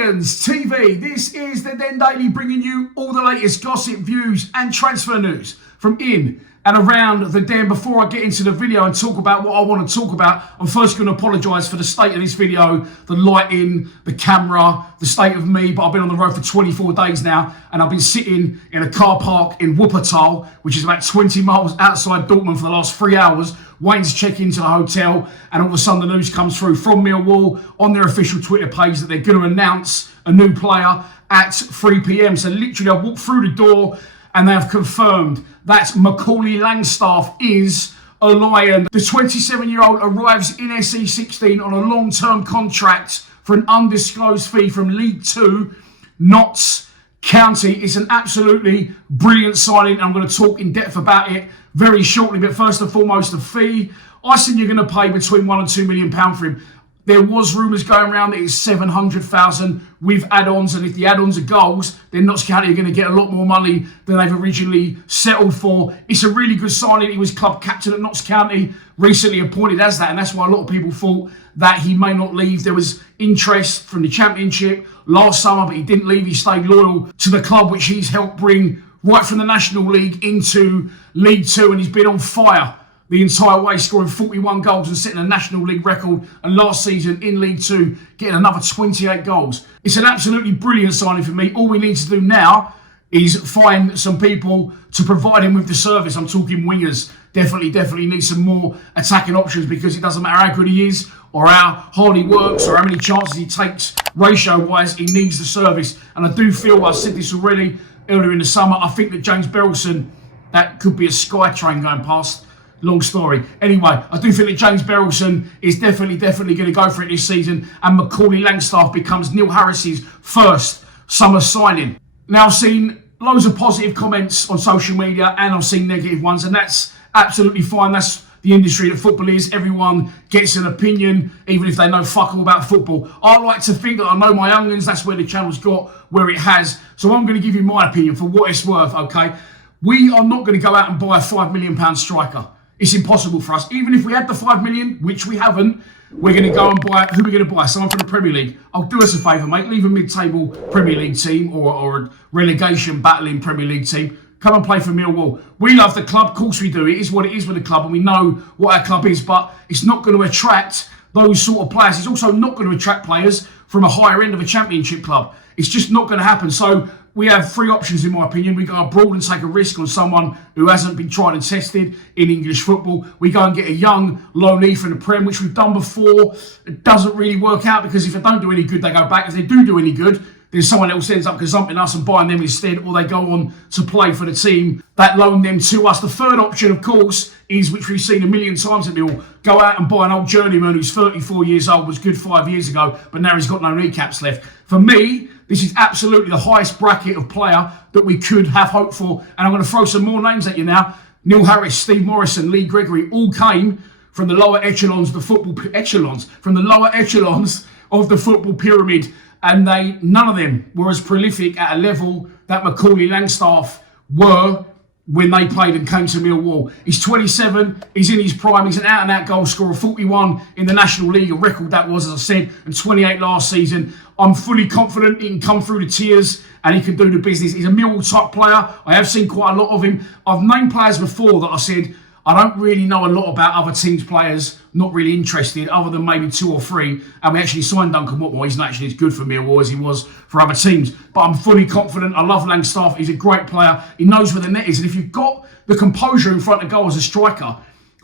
Lions TV. This is the Den Daily, bringing you all the latest gossip, views and transfer news from in and around the Den. Before I get into the video and talk about what I want to talk about, I'm first going to apologise for the state of this video, the lighting, the camera, the state of me. But I've been on the road for 24 days now, and I've been sitting in a car park in Wuppertal, which is about 20 miles outside Dortmund, for the last 3 hours, waiting to check into the hotel. And all of a sudden the news comes through from Millwall on their official Twitter page that they're going to announce a new player at 3 p.m. So literally I walked through the door and they have confirmed that Macaulay Langstaff is a Lion. The 27-year-old arrives in SE16 on a long-term contract for an undisclosed fee from League Two, Notts County. It's an absolutely brilliant signing. I'm going to talk in depth about it very shortly, but first and foremost, the fee. I think you're going to pay between £1 and £2 million for him. There was rumours going around that it's 700,000 with add-ons, and if the add-ons are goals, then Notts County are going to get a lot more money than they've originally settled for. It's a really good signing. He was club captain at Notts County, recently appointed as that, and that's why a lot of people thought that he may not leave. There was interest from the Championship last summer, but he didn't leave. He stayed loyal to the club, which he's helped bring right from the National League into League Two, and he's been on fire the entire way, scoring 41 goals and setting a National League record, and last season in League Two getting another 28 goals. It's an absolutely brilliant signing for me. All we need to do now is find some people to provide him with the service. I'm talking wingers. Definitely need some more attacking options, because it doesn't matter how good he is or how hard he works or how many chances he takes ratio-wise, he needs the service. And I do feel, I said this already earlier in the summer, I think that James Berylson, that could be a sky train going past. Long story. Anyway, I do think that James Berylson is definitely going to go for it this season, and Macaulay Langstaff becomes Neil Harris's first summer signing. Now, I've seen loads of positive comments on social media, and I've seen negative ones, and that's absolutely fine. That's the industry that football is. Everyone gets an opinion, even if they know fuck all about football. I like to think that I know my young'uns. That's where the channel's got where it has. So I'm going to give you my opinion for what it's worth, okay? We are not going to go out and buy a £5 million striker. It's impossible for us. Even if we had the 5 million, which we haven't, we're going to go and buy. Who are we going to buy? Someone from the Premier League. Oh, do us a favour, mate. Leave a mid-table Premier League team or a relegation battling Premier League team. Come and play for Millwall. We love the club. Of course we do. It is what it is with the club, and we know what our club is, but it's not going to attract those sort of players. It's also not going to attract players from a higher end of a Championship club. It's just not going to happen. So we have three options, in my opinion. We go abroad and take a risk on someone who hasn't been tried and tested in English football. We go and get a young loanee from the Prem, which we've done before. It doesn't really work out, because if they don't do any good, they go back. If they do any good, then someone else ends up gazumping us and buying them instead, or they go on to play for the team that loaned them to us. The third option, of course, is, which we've seen a million times at Millwall, go out and buy an old journeyman who's 34 years old, was good 5 years ago, but now he's got no kneecaps left. For me, this is absolutely the highest bracket of player that we could have hoped for. And I'm going to throw some more names at you now. Neil Harris, Steve Morrison, Lee Gregory, all came from the lower echelons, from the lower echelons of the football pyramid. And none of them were as prolific at a level that Macaulay Langstaff were when they played and came to Millwall. He's 27, he's in his prime, he's an out-and-out goal scorer, 41 in the National League, a record that was, as I said, and 28 last season. I'm fully confident he can come through the tiers and he can do the business. He's a Millwall type player. I have seen quite a lot of him. I've named players before that I said, I don't really know a lot about other teams' players, not really interested, other than maybe 2 or 3. And we actually signed Duncan Watmore. He's not actually as good for Millwall as he was for other teams. But I'm fully confident. I love Langstaff. He's a great player. He knows where the net is. And if you've got the composure in front of goal as a striker,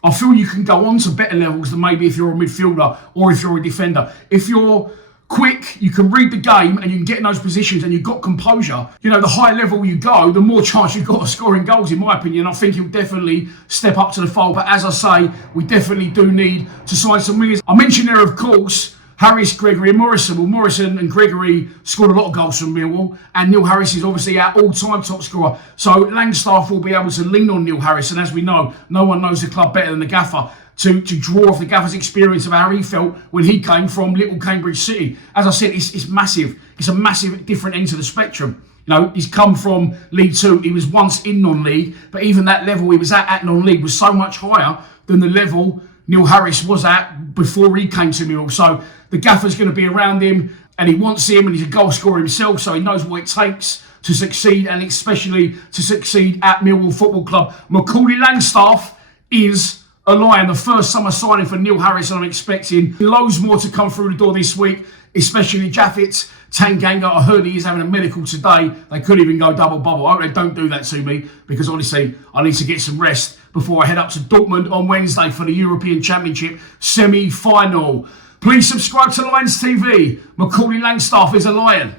I feel you can go on to better levels than maybe if you're a midfielder or if you're a defender. If you're quick, you can read the game and you can get in those positions and you've got composure. You know, the higher level you go, the more chance you've got of scoring goals, in my opinion. I think he'll definitely step up to the fold. But as I say, we definitely do need to sign some wingers. I mentioned there, of course, Harris, Gregory and Morrison. Well, Morrison and Gregory scored a lot of goals from Millwall, and Neil Harris is obviously our all-time top scorer. So Langstaff will be able to lean on Neil Harris, and as we know, no one knows the club better than the gaffer, to draw off the gaffer's experience of how he felt when he came from Little Cambridge City. As I said, it's massive. It's a massive different end to the spectrum. You know, he's come from League Two. He was once in non-league, but even that level he was at non-league was so much higher than the level Neil Harris was at before he came to Millwall. So the gaffer's going to be around him. and he wants him, and he's a goal scorer himself, so he knows what it takes to succeed, and especially to succeed at Millwall Football Club. Macaulay Langstaff is a Lion. The first summer signing for Neil Harris, I'm expecting loads more to come through the door this week, especially Japhet Tanganga. I heard he is having a medical today. They could even go double bubble. I hope they don't do that to me, because honestly, I need to get some rest before I head up to Dortmund on Wednesday for the European Championship semi-final. Please subscribe to Lions TV. Macaulay Langstaff is a Lion.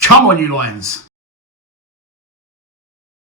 Come on, you Lions.